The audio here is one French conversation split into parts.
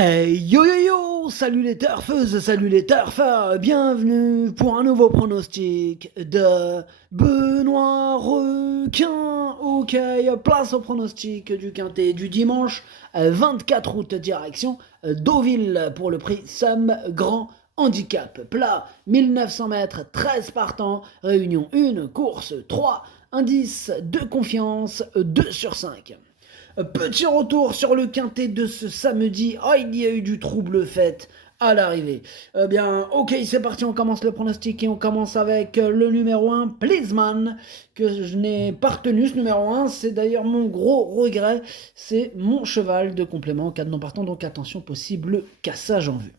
Hey yo yo yo, salut les turfeuses, salut les turfeurs, bienvenue pour un nouveau pronostic de Benoît Requin. Ok, place au pronostic du quintet du dimanche 24 août, direction Deauville pour le prix Somme Grand Handicap. Plat 1900 mètres, 13 partants, réunion 1, course 3, indice de confiance 2 sur 5. Petit retour sur le quintet de ce samedi. Oh, il y a eu du trouble fait à l'arrivée. Eh bien, ok, c'est parti, on commence le pronostic et on commence avec le numéro 1, Pleaseman, que je n'ai pas retenu, ce numéro 1. C'est d'ailleurs mon gros regret. C'est mon cheval de complément, 4 non partants, donc attention, possible cassage en vue.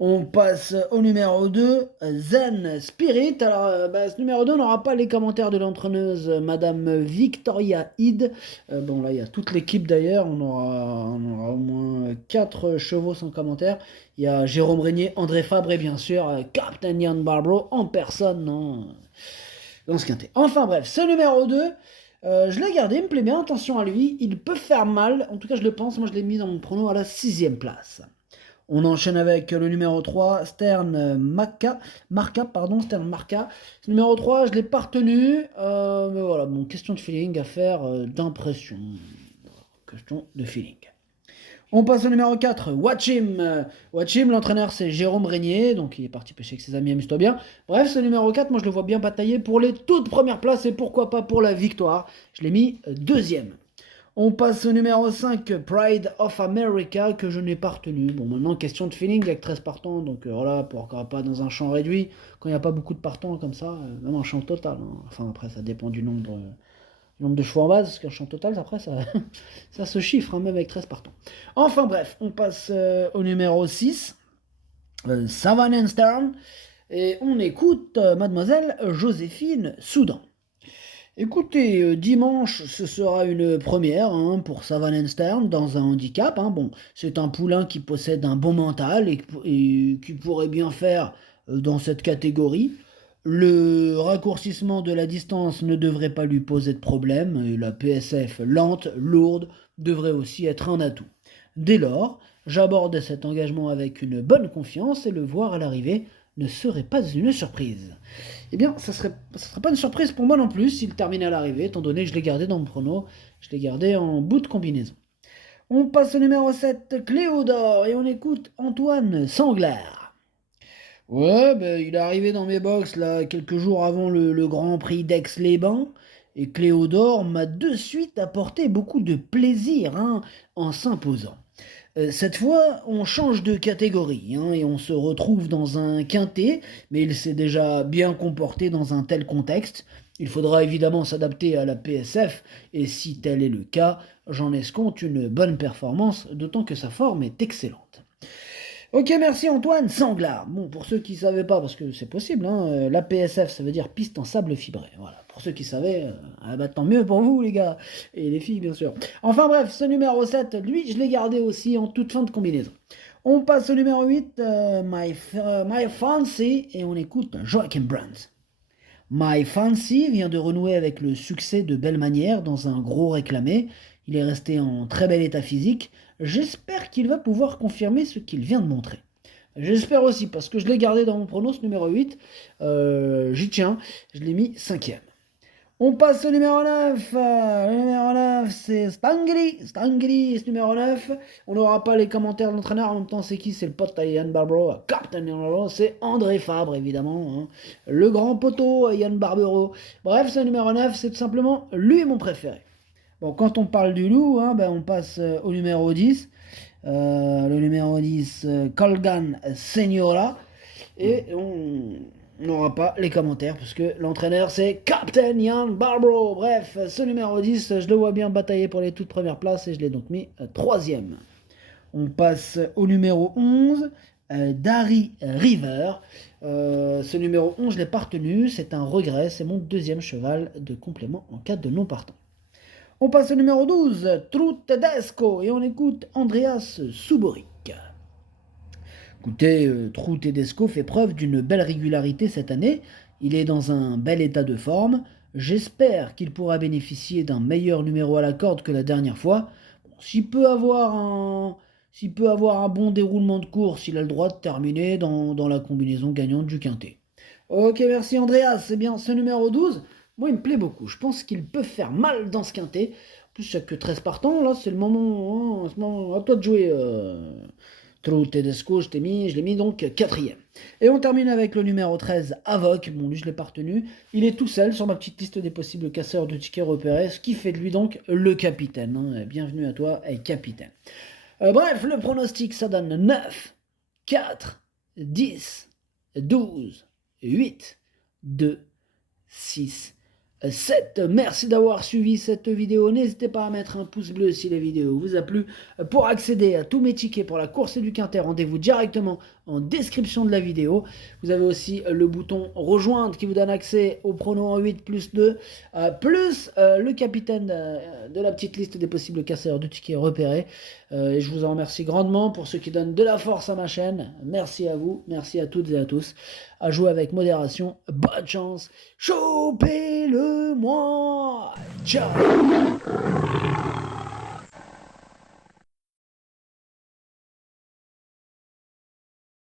On passe au numéro 2, Zen Spirit. Alors, ce numéro 2 n'aura pas les commentaires de l'entraîneuse Madame Victoria Hyde. Bon, là, il y a toute l'équipe d'ailleurs. On aura au moins 4 chevaux sans commentaire. Il y a Jérôme Régnier, André Fabre et bien sûr Captain Ian Barbro en personne dans ce quintet. Enfin bref, ce numéro 2, je l'ai gardé, il me plaît bien, attention à lui. Il peut faire mal, en tout cas je le pense. Moi, je l'ai mis dans mon prono à la 6ème place. On enchaîne avec le numéro 3, Stern Marca. Stern Marca. Ce numéro 3, je ne l'ai pas retenu. Mais voilà, bon, question de feeling, affaire d'impression. Question de feeling. On passe au numéro 4, Watch Him. Watch Him, l'entraîneur, c'est Jérôme Régnier, donc il est parti pêcher avec ses amis, amuse-toi bien. Bref, ce numéro 4, moi je le vois bien batailler pour les toutes premières places et pourquoi pas pour la victoire. Je l'ai mis deuxième. On passe au numéro 5, Pride of America, que je n'ai pas retenu. Bon, maintenant, question de feeling, avec 13 partants, donc voilà, pourquoi pas dans un champ réduit, quand il n'y a pas beaucoup de partants comme ça, même un champ total. Hein. Enfin, après, ça dépend du nombre de chevaux en base, parce qu'un champ total, après, ça, ça se chiffre, hein, même avec 13 partants. Enfin, bref, on passe au numéro 6, Savannah Stern, et on écoute Mademoiselle Joséphine Soudan. Écoutez, dimanche, ce sera une première pour Savannah Stern dans un handicap. Bon, c'est un poulain qui possède un bon mental et qui pourrait bien faire dans cette catégorie. Le raccourcissement de la distance ne devrait pas lui poser de problème. Et la PSF lente, lourde, devrait aussi être un atout. Dès lors, j'aborde cet engagement avec une bonne confiance et le voir à l'arrivée ne serait pas une surprise. Eh bien, ça serait pas une surprise pour moi non plus s'il terminait à l'arrivée, étant donné que je l'ai gardé dans mon prono, je l'ai gardé en bout de combinaison. On passe au numéro 7, Cléodore, et on écoute Antoine Sanglard. Ouais, il est arrivé dans mes box là quelques jours avant le Grand Prix d'Aix-les-Bains, et Cléodore m'a de suite apporté beaucoup de plaisir en s'imposant. Cette fois, on change de catégorie et on se retrouve dans un quintet, mais il s'est déjà bien comporté dans un tel contexte. Il faudra évidemment s'adapter à la PSF, et si tel est le cas, j'en escompte une bonne performance, d'autant que sa forme est excellente. Ok, merci Antoine Sanglard. Bon, pour ceux qui ne savaient pas, parce que c'est possible, la PSF, ça veut dire piste en sable fibré. Voilà, pour ceux qui savaient, tant mieux pour vous les gars, et les filles bien sûr. Enfin bref, ce numéro 7, lui, je l'ai gardé aussi en toute fin de combinaison. On passe au numéro 8, My Fancy, et on écoute Joachim Brandt. My Fancy vient de renouer avec le succès de belle manière dans un gros réclamé. Il est resté en très bel état physique. J'espère qu'il va pouvoir confirmer ce qu'il vient de montrer. J'espère aussi, parce que je l'ai gardé dans mon pronos numéro 8. J'y tiens, je l'ai mis 5ème. On passe au numéro 9. Le numéro 9, c'est Stangli. Stangli, ce numéro 9. On n'aura pas les commentaires de l'entraîneur. En même temps, c'est qui? C'est le pote à Ian Barbero, Captain Ian Barbero. C'est André Fabre, évidemment. Le grand poteau, Ian Barbero. Bref, ce numéro 9, c'est tout simplement lui mon préféré. Bon, quand on parle du loup, on passe au numéro 10. Le numéro 10, Colgan Seniora. Et on n'aura pas les commentaires, parce que l'entraîneur, c'est Captain Ian Barbro. Bref, ce numéro 10, je le vois bien batailler pour les toutes premières places, et je l'ai donc mis 3ème. On passe au numéro 11, Dari River. Ce numéro 11, je ne l'ai pas retenu, c'est un regret, c'est mon 2e cheval de complément en cas de non partant. On passe au numéro 12, True Tedesco, et on écoute Andreas Suboric. Écoutez, True Tedesco fait preuve d'une belle régularité cette année, il est dans un bel état de forme, j'espère qu'il pourra bénéficier d'un meilleur numéro à la corde que la dernière fois. Bon, s'il peut s'il peut avoir un bon déroulement de course, il a le droit de terminer dans la combinaison gagnante du quintet. Ok, merci Andreas, c'est bien ce numéro 12. Moi, il me plaît beaucoup. Je pense qu'il peut faire mal dans ce quintet. En plus, il n'y a que 13 partants. Là, c'est le moment, hein, à toi de jouer. Trou Tedesco, je l'ai mis donc quatrième. Et on termine avec le numéro 13, Avoc. Bon, lui, je ne l'ai pas retenu. Il est tout seul sur ma petite liste des possibles casseurs de tickets repérés, ce qui fait de lui donc le capitaine. Hein. Bienvenue à toi, capitaine. Bref, le pronostic, ça donne 9, 4, 10, 12, 8, 2, 6, 7. Merci d'avoir suivi cette vidéo. N'hésitez pas à mettre un pouce bleu si la vidéo vous a plu. Pour accéder à tous mes tickets pour la course du Quintet, rendez-vous directement en description de la vidéo. Vous avez aussi le bouton rejoindre qui vous donne accès au prono en 8 plus 2, plus le capitaine de la petite liste des possibles casseurs de tickets repérés. Et je vous en remercie grandement pour ceux qui donnent de la force à ma chaîne. Merci à vous, merci à toutes et à tous. À jouer avec modération. Bonne chance. Chopez-le moi. Ciao.